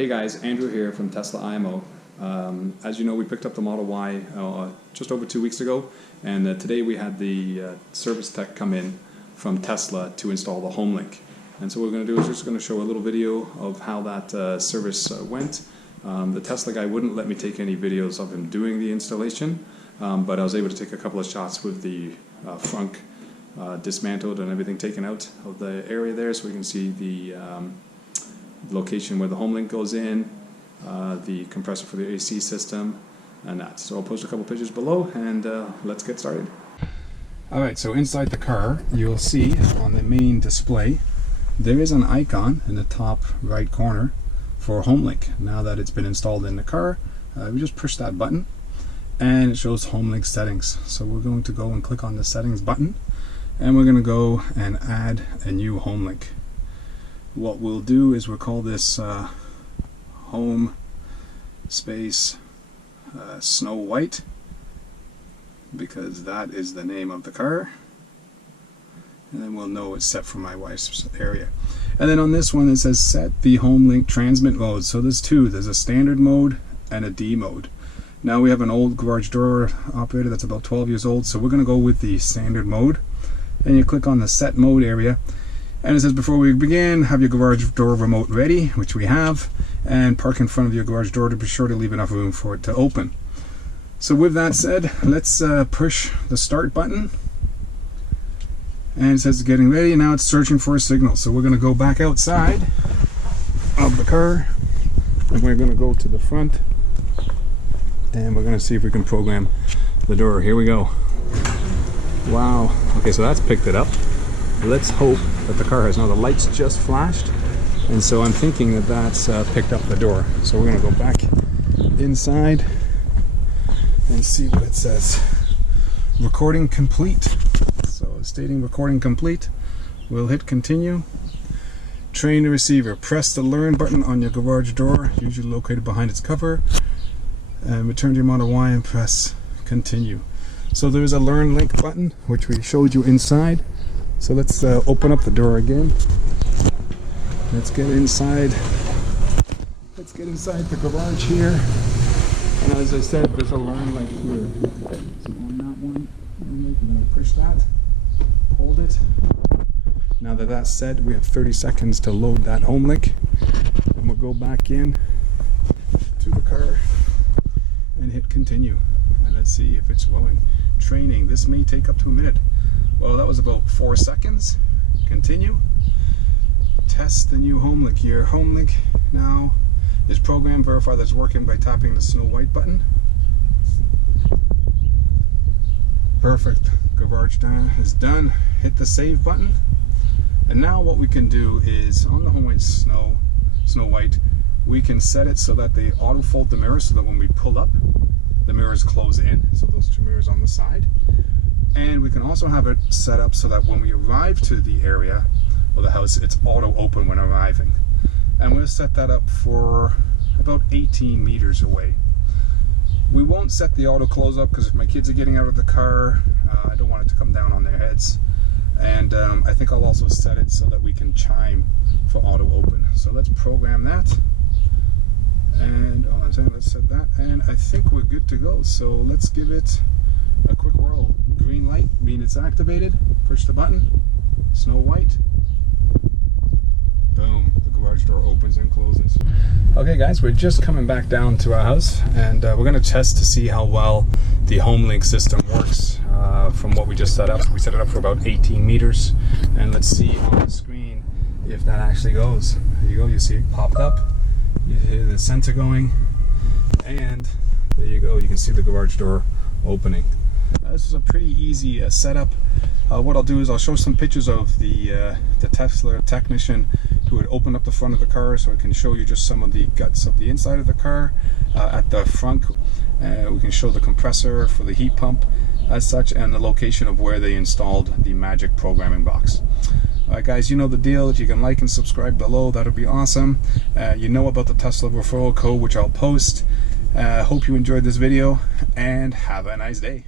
Hey guys, Andrew here from Tesla IMO. As you know, we picked up the Model Y just over 2 weeks ago, and today we had the service tech come in from Tesla to install the HomeLink. And so what we're going to do is just going to show a little video of how that service went. The Tesla guy wouldn't let me take any videos of him doing the installation, but I was able to take a couple of shots with the frunk dismantled and everything taken out of the area there, so we can see the location where the HomeLink goes in, the compressor for the AC system, and that. So I'll post a couple pictures below, and let's get started. Alright, so inside the car, you'll see on the main display there is an icon in the top right corner for HomeLink. Now that it's been installed in the car, we just push that button and it shows HomeLink settings. So we're going to go and click on the settings button, and we're going to go and add a new HomeLink. What we'll do is we'll call this Home Space Snow White, because that is the name of the car, and then we'll know it's set for my wife's area. And then on this one it says set the HomeLink transmit mode. So there's two. There's a standard mode and a D mode. Now we have an old garage door operator that's about 12 years old, so we're going to go with the standard mode, and you click on the set mode area. And it says, before we begin, have your garage door remote ready, which we have, and park in front of your garage door to be sure to leave enough room for it to open. So with that said, let's push the start button. And it says it's getting ready. Now it's searching for a signal. So we're going to go back outside of the car, and we're going to go to the front, and we're going to see if we can program the door. Here we go. Wow. Okay, so that's picked it up. Let's hope that the car has, now the lights just flashed, and so I'm thinking that that's picked up the door. So we're going to go back inside and see what it says. Recording complete. So stating recording complete. We'll hit continue. Train the receiver. Press the learn button on your garage door, usually located behind its cover, and return to your Model Y and press continue. So there's a learn link button, which we showed you inside. So let's open up the door again. Let's get inside. Let's get inside the garage here. And as I said, there's a learn link here. So on that one, I'm going to push that, hold it. Now that that's set, we have 30 seconds to load that HomeLink. And we'll go back in to the car and hit continue. And let's see if it's going. Training. This may take up to a minute. Well, that was about 4 seconds. Continue. Test the new HomeLink. Your HomeLink now is programmed. Verify that it's working by tapping the Snow White button. Perfect. Garage down is done. Hit the save button. And now what we can do is, on the HomeLink Snow White, we can set it so that they auto fold the mirror, so that when we pull up, the mirrors close in. So those two mirrors on the side. And we can also have it set up so that when we arrive to the area or the house, it's auto open when arriving. And we'll set that up for about 18 meters away. We won't set the auto close up because if my kids are getting out of the car, I don't want it to come down on their heads. And I think I'll also set it so that we can chime for auto open. So let's program that. And let's set that. And I think we're good to go. So let's give it a quick whirl. Green light means it's activated. Push the button. Snow White. Boom. The garage door opens and closes. Okay guys, we're just coming back down to our house, and we're going to test to see how well the HomeLink system works from what we just set up. We set it up for about 18 meters, and let's see on the screen if that actually goes. There you go. You see it popped up. You hear the sensor going, and there you go. You can see the garage door opening. This is a pretty easy setup. What I'll do is I'll show some pictures of the Tesla technician who had opened up the front of the car, so I can show you just some of the guts of the inside of the car. At the front, we can show the compressor for the heat pump as such, and the location of where they installed the magic programming box. Alright guys, you know the deal. If you can like and subscribe below, that would be awesome. You know about the Tesla referral code, which I'll post. Hope you enjoyed this video, and have a nice day.